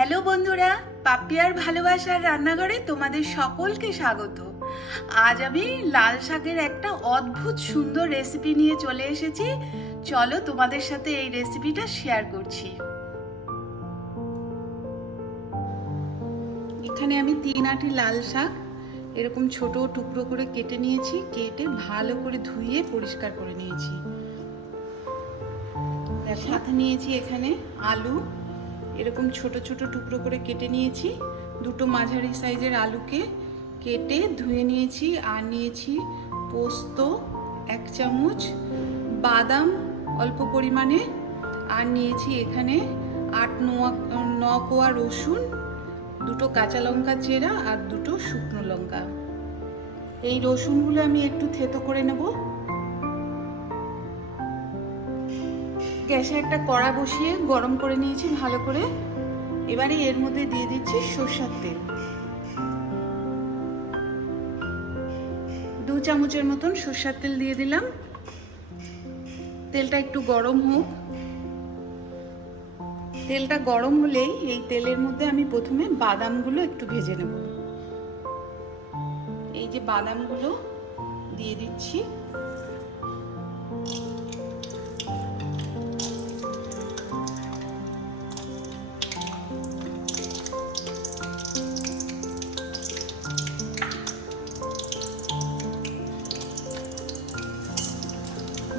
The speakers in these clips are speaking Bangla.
হ্যালো বন্ধুরা, পাপিয়ার ভালোবাসার রান্নাঘরে তোমাদের সকলকে স্বাগত। আজ আমি লাল শাকের একটা অদ্ভুত সুন্দর রেসিপি নিয়ে চলে এসেছি। চলো তোমাদের সাথে এই রেসিপিটা শেয়ার করছি। এখানে আমি 3 আঁটি লাল শাক এরকম ছোট টুকরো করে কেটে নিয়েছি, কেটে ভালো করে ধুয়ে পরিষ্কার করে নিয়েছি। তার সাথে নিয়েছি এখানে আলু, এরকম ছোট ছোট টুকরো করে কেটে নিয়েছি। দুটো মাঝারি সাইজের আলুকে কেটে ধুয়ে নিয়েছি। আর নিয়েছি পোস্ত 1 চামচ, বাদাম অল্প পরিমাণে, আর নিয়েছি এখানে 8-9 কোয়া রসুন, দুটো কাঁচা লঙ্কা চেরা আর দুটো শুকনো লঙ্কা। এই রসুনগুলো আমি একটু থেতো করে নেব। গ্যাসে একটা কড়া বসিয়ে গরম করে নিয়েছি ভালো করে। এবারে এর মধ্যে দিয়ে দিচ্ছি সরষের তেল। 2 চামচের মতন সরষের তেল দিয়ে দিলাম। তেলটা একটু গরম হোক। তেলটা গরম হলেই এই তেলের মধ্যে আমি প্রথমে বাদামগুলো একটু ভেজে নেব। এই যে বাদামগুলো দিয়ে দিচ্ছি।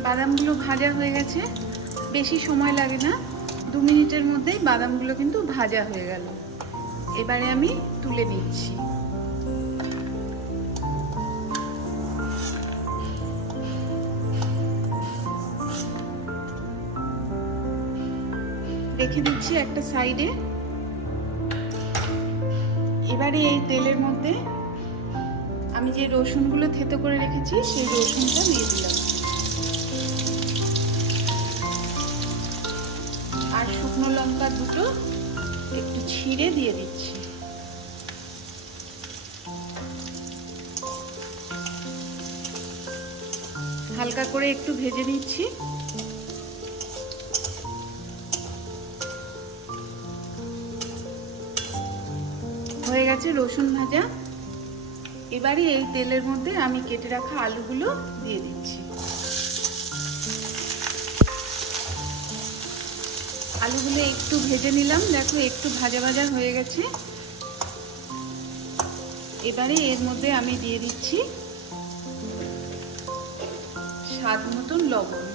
বাদামগুলো ভাজা হয়ে গেছে, বেশি সময় লাগে না, 2 মিনিটের মধ্যেই বাদামগুলো কিন্তু ভাজা হয়ে গেল। এবারে আমি তুলে নিচ্ছি। রেখে দিচ্ছি একটা সাইডে। এবারে এই তেলের মধ্যে আমি যে রসুনগুলো থেতো করে রেখেছি সেই রসুনটা দিয়ে দিলাম, আর শুকনো লঙ্কা দুটো একটু ছিঁড়ে দিয়ে দিচ্ছি। হালকা করে একটু ভেজে নিচ্ছি। হয়ে গেছে রসুন ভাজা। এবারে এই তেলের মধ্যে আমি কেটে রাখা আলুগুলো দিয়ে দিচ্ছি। আলুগুলো একটু ভেজে নিলাম, দেখো একটু ভাজা ভাজা হয়ে গেছে। এবারে এর মধ্যে আমি দিয়ে দিচ্ছি স্বাদ মতন লবণ।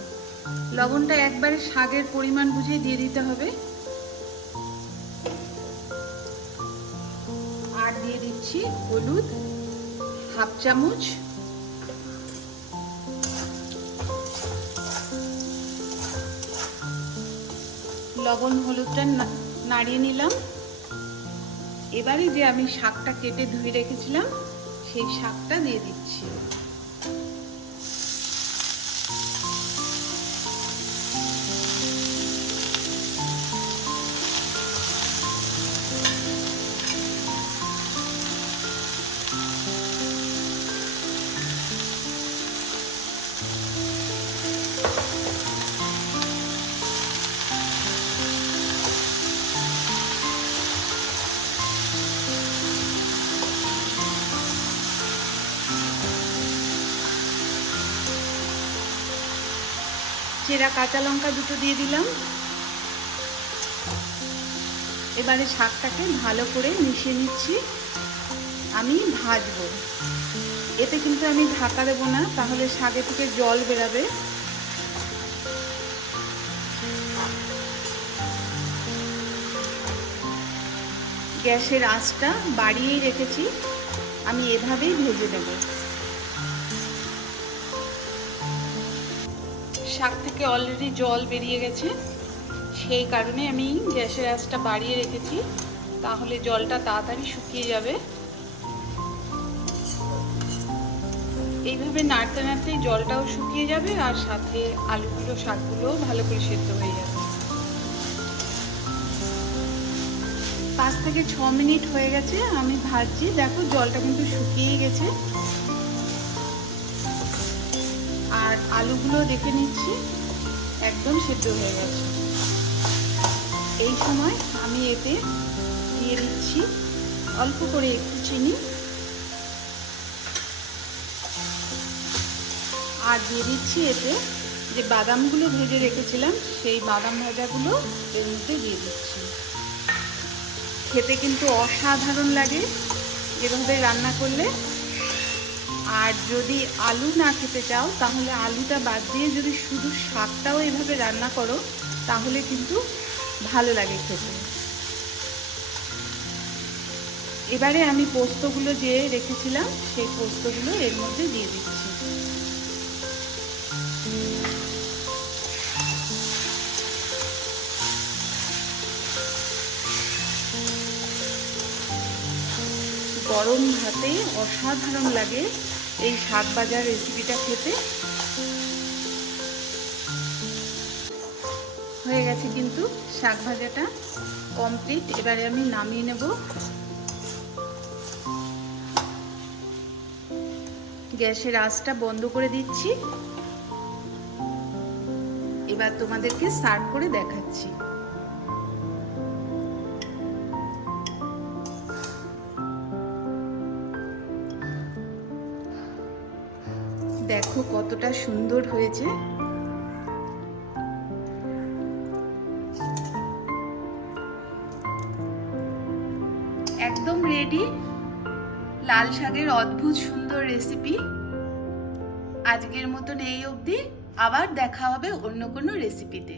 লবণটা একবারে শাকের পরিমাণ বুঝে দিয়ে দিতে হবে। আর দিয়ে দিচ্ছি হলুদ 1/2 চামচ, লবণ হলুদটা নাড়িয়ে নিলাম। এবারে যে আমি শাকটা কেটে ধুয়ে রেখেছিলাম সেই শাকটা দিয়ে দিচ্ছি। চেরা কাঁচা লঙ্কা দুটো দিয়ে দিলাম। এবারে শাকটাকে ভালো করে মিশিয়ে নিচ্ছি। আমি ভাজবো, এতে কিন্তু আমি ঢাকা দেবো না, তাহলে শাকে থেকে জল বেরাবে। গ্যাসের আঁচটা বাড়িয়েই রেখেছি, আমি এভাবেই ভেজে নেব। শাক থেকে অলরেডি জল বেরিয়ে গেছে, সেই কারণে আমি গ্যাসের আঁচটা বাড়িয়ে রেখেছি, তাহলে জলটা তাড়াতাড়ি শুকিয়ে যাবে। এইভাবে নাড়তে নাড়তেই জলটাও শুকিয়ে যাবে, আর সাথে আলুগুলো শাকগুলোও ভালো করে সেদ্ধ হয়ে যাবে। 5 থেকে 6 মিনিট হয়ে গেছে আমি ভাজছি। দেখো জলটা কিন্তু শুকিয়ে গেছে, আর আলুগুলো দেখে নিচ্ছি একদম সেদ্ধ হয়ে গেছে। এই সময় আমি এতে নিয়েছি, অল্প করে একটু চিনি, আর দিয়ে দিচ্ছি এতে যে বাদামগুলো ভেজে রেখেছিলাম সেই বাদাম ভাজাগুলো এর মধ্যে দিয়ে দিচ্ছি। খেতে কিন্তু অসাধারণ লাগে এভাবে রান্না করলে। আর যদি আলু না খেতে চাও তাহলে আলুটা বাদ দিয়ে যদি শুধু শাকটাও এভাবে রান্না করো তাহলে কিন্তু ভালো লাগে খেতে। এবারে আমি পোস্তগুলো যে রেখেছিলাম সেই পোস্তগুলো এর মধ্যে দিয়ে দিচ্ছি। গরম ভাতে অসাধারণ লাগে এই শাক ভাজার রেসিপিটা খেতে। হয়ে গেছে কিন্তু শাক ভাজাটা কমপ্লিট। এবারে আমি নামিয়ে নেব। গ্যাসের আঁচটা বন্ধ করে দিচ্ছি। এবার তোমাদেরকে সার্ভ করে দেখাচ্ছি। দেখো কতটা সুন্দর হয়েছে। একদম রেডি লাল শাকের অদ্ভুত সুন্দর রেসিপি। আজকের মতন এই অবধি, আবার দেখা হবে অন্য কোনো রেসিপিতে।